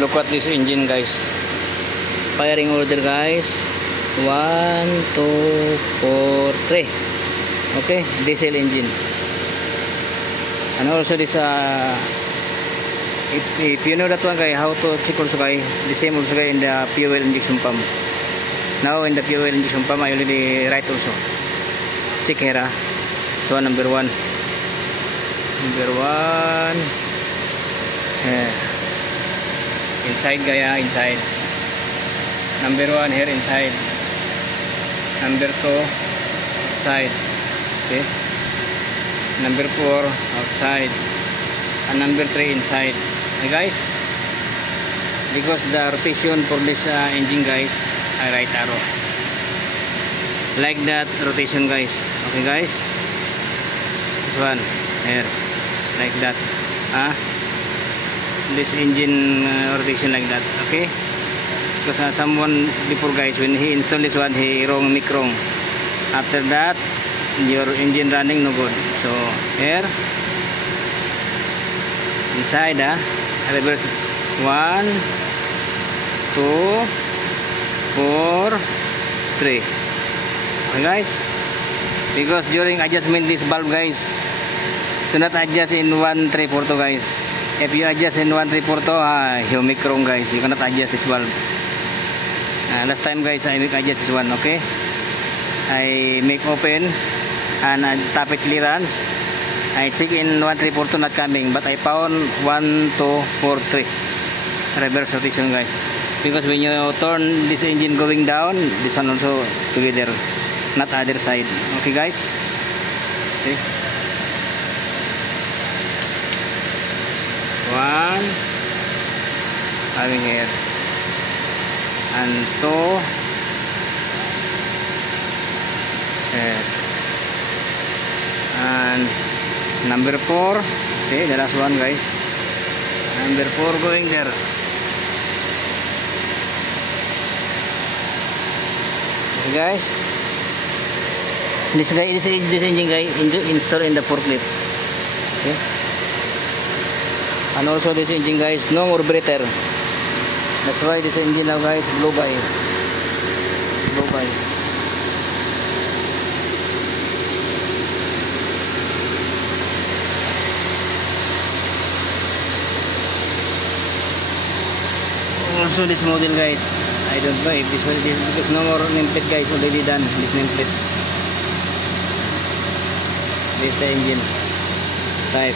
Look at this engine, guys. Firing order, guys. 1, 2, 4, 3. Okay, diesel engine. And also this if you know that one, guys, how to check also, guys, the same also, guys, in the fuel injection pump. Now in the fuel injection pump I already write also. Check here. So number 1. Inside, guys, inside. Number 1 here inside. Number 2 outside. See? Number 4 outside. And number 3 inside. Okay, guys? Because the rotation for this engine, guys, I write arrow. Like that rotation, guys. Okay, guys? This one here. Like that. This engine rotation like that. Okay? Because someone before, guys, when he installed this one, he make wrong. After that, your engine running no good. So here inside, reverse 1, 2, 4, 3. Okay, guys, because during adjustment this valve, guys, do not adjust in 1, 3, 4, 2, guys. If you adjust in 1, 3, 4, 2, you make wrong, guys. You cannot adjust this valve. Last time, guys, I make adjust this one. Okay, I make open and tap it clearance. I check in 1, 3, 4, 2 not coming, but I found 1, 2, 4, 3 reverse rotation, guys. Because when you turn this engine going down, this one also together, not other side. Okay, guys, see, 1 having here and 2 here. And number 4, see, the last one, guys. Number 4 going there. Okay, guys, this engine, guys, installed in the forklift. Okay, and also this engine, guys, no carburetor. That's why this engine now, guys, blow by. Also this model, guys, I don't know if this one is, because no more nameplate, guys, already done this nameplate. This is the engine type.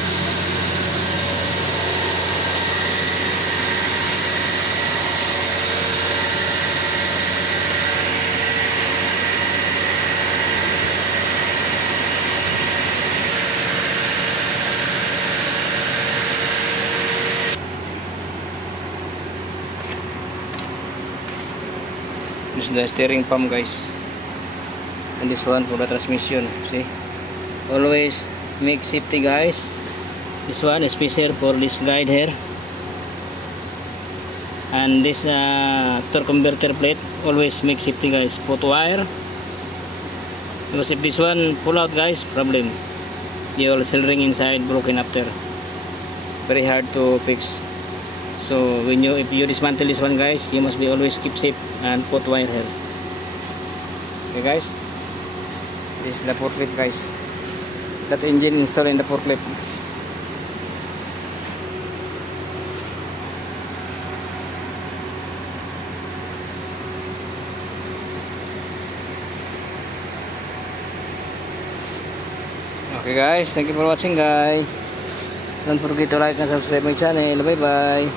This is the steering pump, guys, and this one for the transmission. See, always make safety, guys. This one is special for this guide here, and this torque converter plate, always make safety, guys. Put wire, because if this one pull out, guys, problem. The whole cell ring inside broken after. Very hard to fix. So when if you dismantle this one, guys, you must be always keep safe and put wire here. Okay, guys, this is the forklift, guys. That engine installed in the forklift. Okay, guys, thank you for watching, guys. Don't forget to like and subscribe my channel. Bye bye.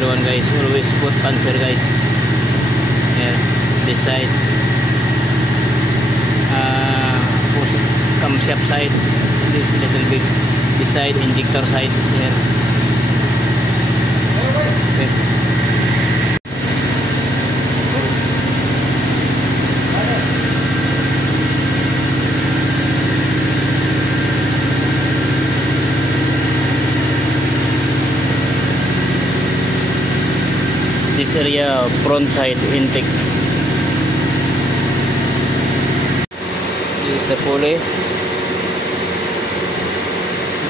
number 1 guys, always put answer guys. Here, this side. Camshaft side, this little bit, this side, injector side here. Okay. This area front side intake. This is the pulley.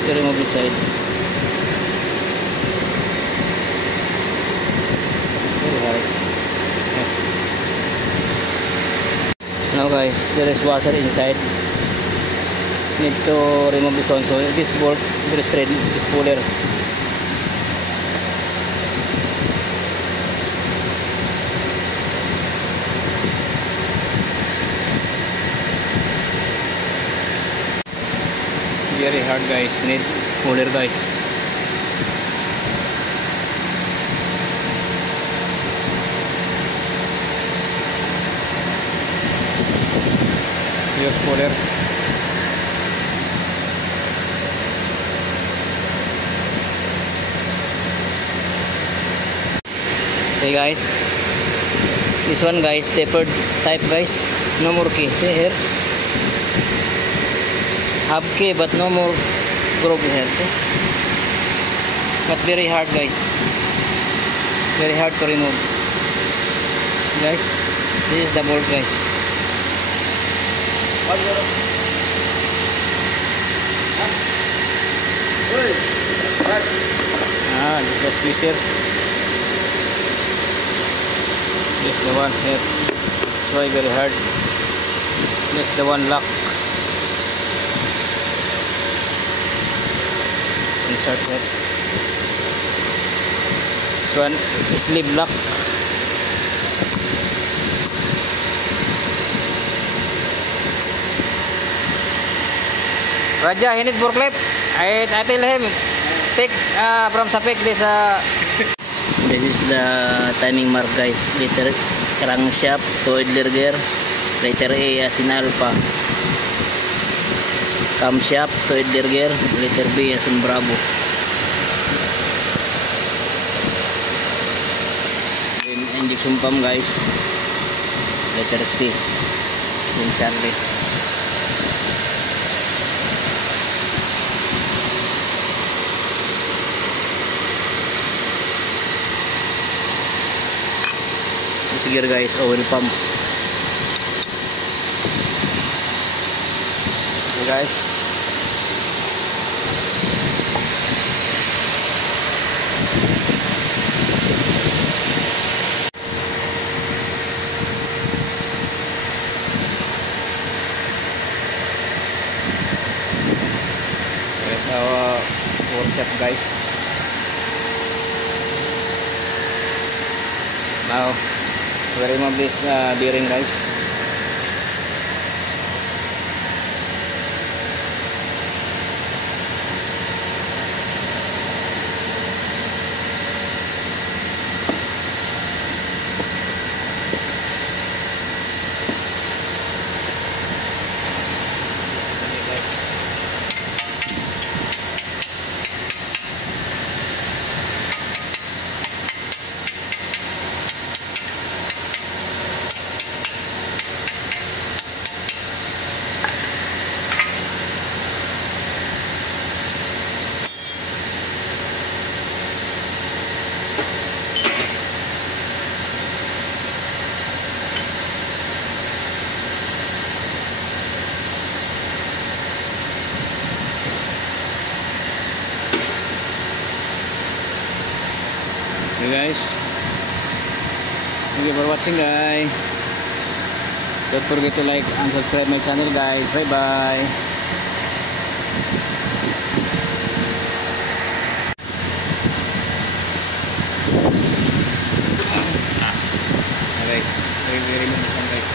Remove this side. Very hard. Okay. Now guys, there is washer inside. Need to remove this one. So this bolt, very straight, this puller. Very hard guys, need puller guys. Use puller. See guys, this one guys, tapered type guys, no more key. See here, have key but no more groove here. See, but very hard guys, very hard to remove guys. This is the bolt guys. This is the squeezer. This is the one here. It's why very hard. This is the one lock. Insert here. This one is sleeve lock. Raja, he need forklift. I tell him take from Sapik this. This is the timing mark guys. Letter crankshaft to idler gear. Letter A as in alpha. Camshaft to idler gear. Letter B as in bravo. Then injection pump guys. Letter C as in Charlie. This gear guys, oil pump. Okay guys. Here's our workshop guys. Now we remove this bearing guys. Okay guys, thank you for watching guys. Don't forget to like and subscribe my channel guys. Bye bye. Okay, very much guys.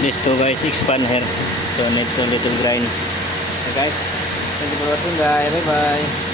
this to guys expand here, so need to little grind. Okay guys, thank you for watching guys, bye bye.